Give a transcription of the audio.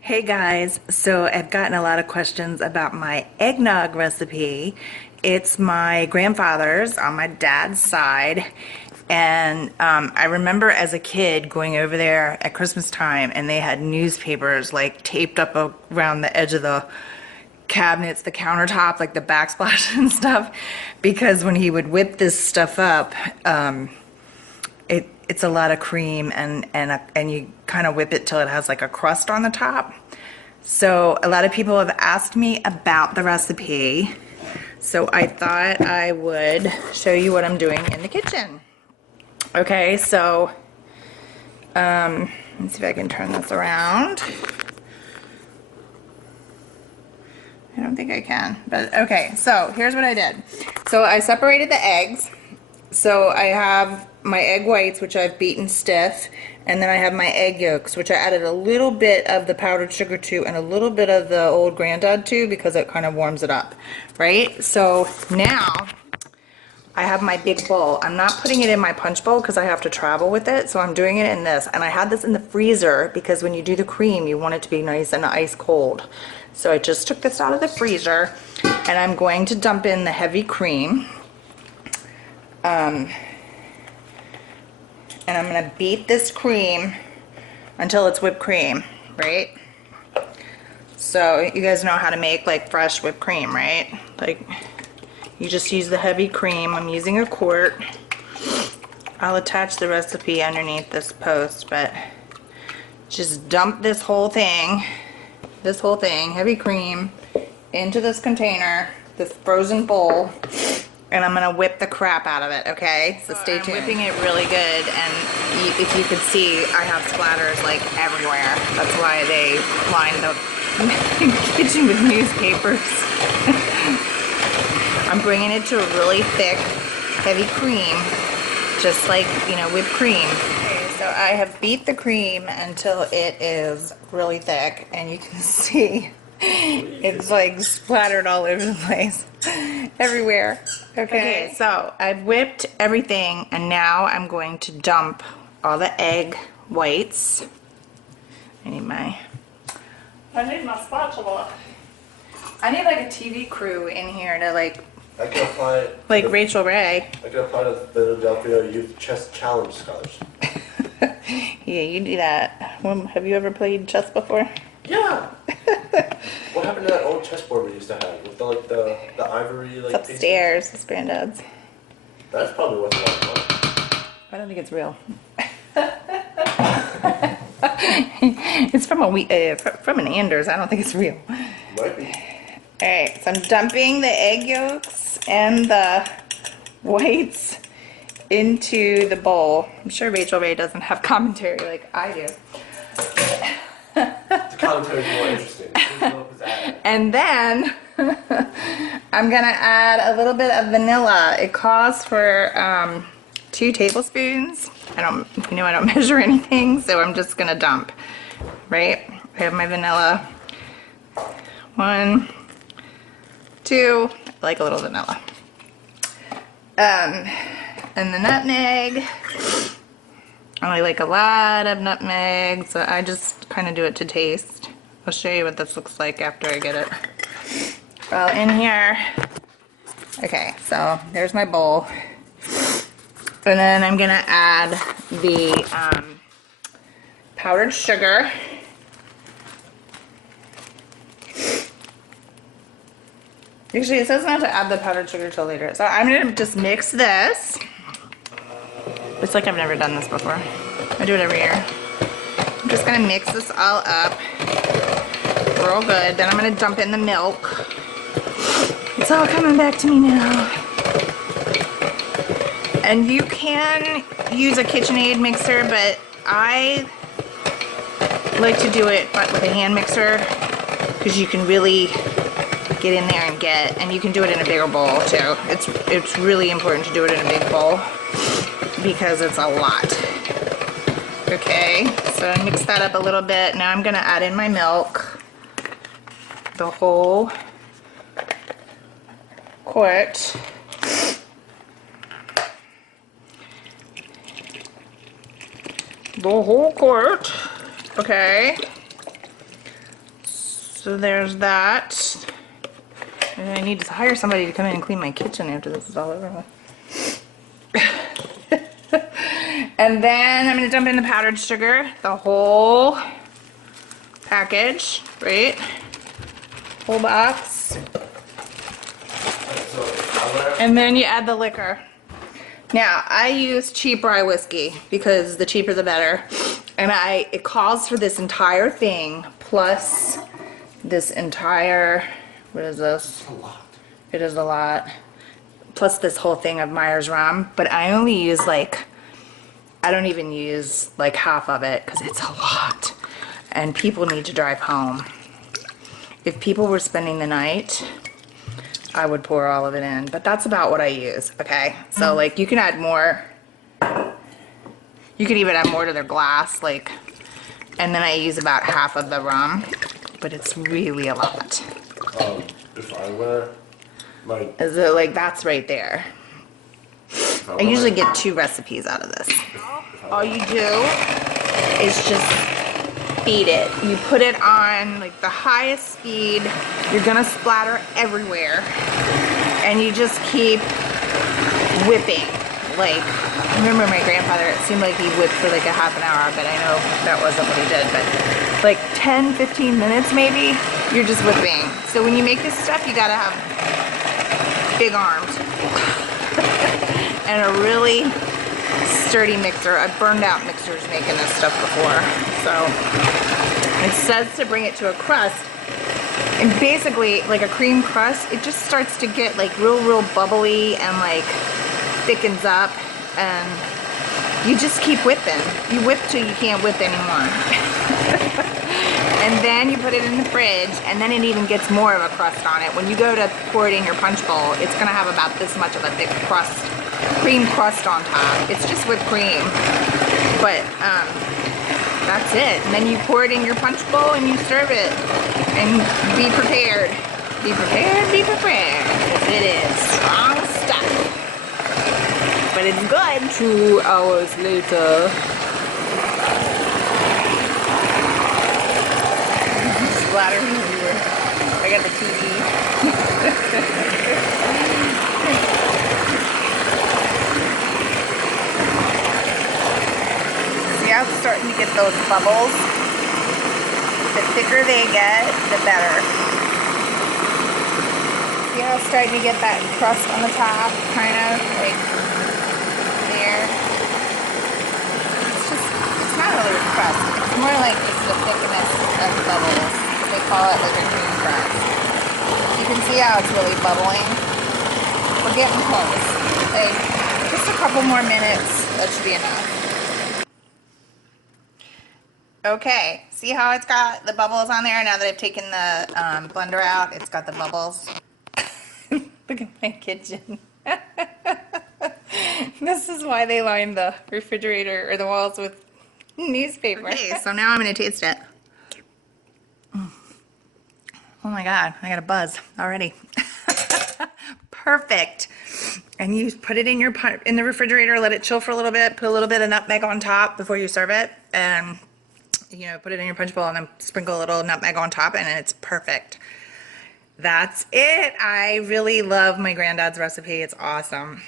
Hey guys, so I've gotten a lot of questions about my eggnog recipe. It's my grandfather's on my dad's side. And I remember as a kid going over there at Christmas time and they had newspapers like taped up around the edge of the cabinets, the countertop, like the backsplash and stuff. Because when he would whip this stuff up, it's a lot of cream and you kind of whip it till it has like a crust on the top. So a lot of people have asked me about the recipe, so I thought I would show you what I'm doing in the kitchen. Okay, so let's see if I can turn this around. I don't think I can, but okay, so here's what I did. So I separated the eggs. So I have my egg whites, which I've beaten stiff, and then I have my egg yolks, which I added a little bit of the powdered sugar to and a little bit of the old granddad to because it kind of warms it up, right? So now I have my big bowl. I'm not putting it in my punch bowl because I have to travel with it, so I'm doing it in this. And I had this in the freezer because when you do the cream, you want it to be nice and ice cold. So I just took this out of the freezer, and I'm going to dump in the heavy cream. And I'm gonna beat this cream until it's whipped cream, right? So you guys know how to make like fresh whipped cream, right? Like you just use the heavy cream. I'm using a quart. I'll attach the recipe underneath this post, but just dump this whole thing, heavy cream, into this container, this frozen bowl. And I'm gonna whip the crap out of it, okay? So stay tuned. I'm whipping it really good, and if you could see, I have splatters like everywhere. That's why they line the kitchen with newspapers. I'm bringing it to a really thick, heavy cream, just like, you know, whipped cream. Okay, so I have beat the cream until it is really thick, and you can see it's like splattered all over the place. Everywhere. Okay, so I've whipped everything, and now I'm going to dump all the egg whites. I need my spatula. I need like a TV crew in here to like Rachel Ray. I can apply to the Philadelphia Youth Chess Challenge Scholarship. Yeah, you do that. Have you ever played chess before? Yeah. What happened to that old chessboard we used to have with the ivory like? It's upstairs. It's Granddad's. That's probably worth a lot of money. I don't think it's real. It's from from an Anders. I don't think it's real. Might be. All right, so I'm dumping the egg yolks and the whites into the bowl. I'm sure Rachel Ray doesn't have commentary like I do. The commentary is more interesting. And then I'm gonna add a little bit of vanilla. It calls for 2 tablespoons. I don't measure anything, so I'm just gonna dump. Right? I have my vanilla. 1, 2. I like a little vanilla. And the nutmeg. I like a lot of nutmeg, so I just kind of do it to taste. I'll show you what this looks like after I get it all in here. Okay, so there's my bowl. And then I'm gonna add the powdered sugar. Actually, it says not to add the powdered sugar till later. So I'm gonna just mix this. It's like I've never done this before. I do it every year. I'm just gonna mix this all up real good. Then I'm gonna dump in the milk. It's all coming back to me now. And you can use a KitchenAid mixer, but I like to do it with a hand mixer because you can really get in there and you can do it in a bigger bowl too. It's really important to do it in a big bowl because it's a lot. Okay, so I mix that up a little bit. Now I'm gonna add in my milk, the whole quart. The whole quart. Okay. So there's that. And I need to hire somebody to come in and clean my kitchen after this is all over. And then I'm gonna dump in the powdered sugar, the whole package, right? Whole box. And then you add the liquor. Now, I use cheap rye whiskey because the cheaper the better. And it calls for this entire thing plus this entire, what is this? A lot. It is a lot. Plus this whole thing of Myers rum. But I only use like, I don't even use like half of it because it's a lot. And people need to drive home. If people were spending the night, I would pour all of it in. But that's about what I use, okay? So like you can add more. You could even add more to their glass, like, and then I use about half of the rum. But it's really a lot. If I were, like... Is it like, that's right there. I usually get 2 recipes out of this. All you do is just feed it. You put it on like the highest speed. You're gonna splatter everywhere. And you just keep whipping. Like, I remember my grandfather, it seemed like he whipped for like a half an hour, but I know that wasn't what he did. But like 10, 15 minutes maybe, you're just whipping. So when you make this stuff, you gotta have big arms. And a really sturdy mixer. I've burned out mixers making this stuff before. So it says to bring it to a crust. And basically, like a cream crust, it just starts to get like real bubbly and like thickens up. And you just keep whipping. You whip till you can't whip anymore. And then you put it in the fridge, and then it even gets more of a crust on it. When you go to pour it in your punch bowl, it's gonna have about this much of a thick crust, cream crust on top. It's just whipped cream, but that's it. And then you pour it in your punch bowl and you serve it. And be prepared. Be prepared, be prepared. Because it is strong stuff. But it's good. 2 hours later. Splatter everywhere. I got the TV. See how it's starting to get those bubbles? The thicker they get, the better. See how it's starting to get that crust on the top, kind of like there. It's not really a crust. It's more like just the thickness of the bubbles. They call it like a cream crust. You can see how it's really bubbling. We're getting close. Like, just a couple more minutes, that should be enough. Okay, see how it's got the bubbles on there? Now that I've taken the blender out, it's got the bubbles. Look at my kitchen. This is why they line the refrigerator or the walls with newspaper. Okay, so now I'm gonna taste it. Oh my God, I got a buzz already. Perfect. And you put it in the refrigerator, let it chill for a little bit, put a little bit of nutmeg on top before you serve it, and you know, put it in your punch bowl and then sprinkle a little nutmeg on top, and it's perfect. That's it. I really love my granddad's recipe. It's awesome.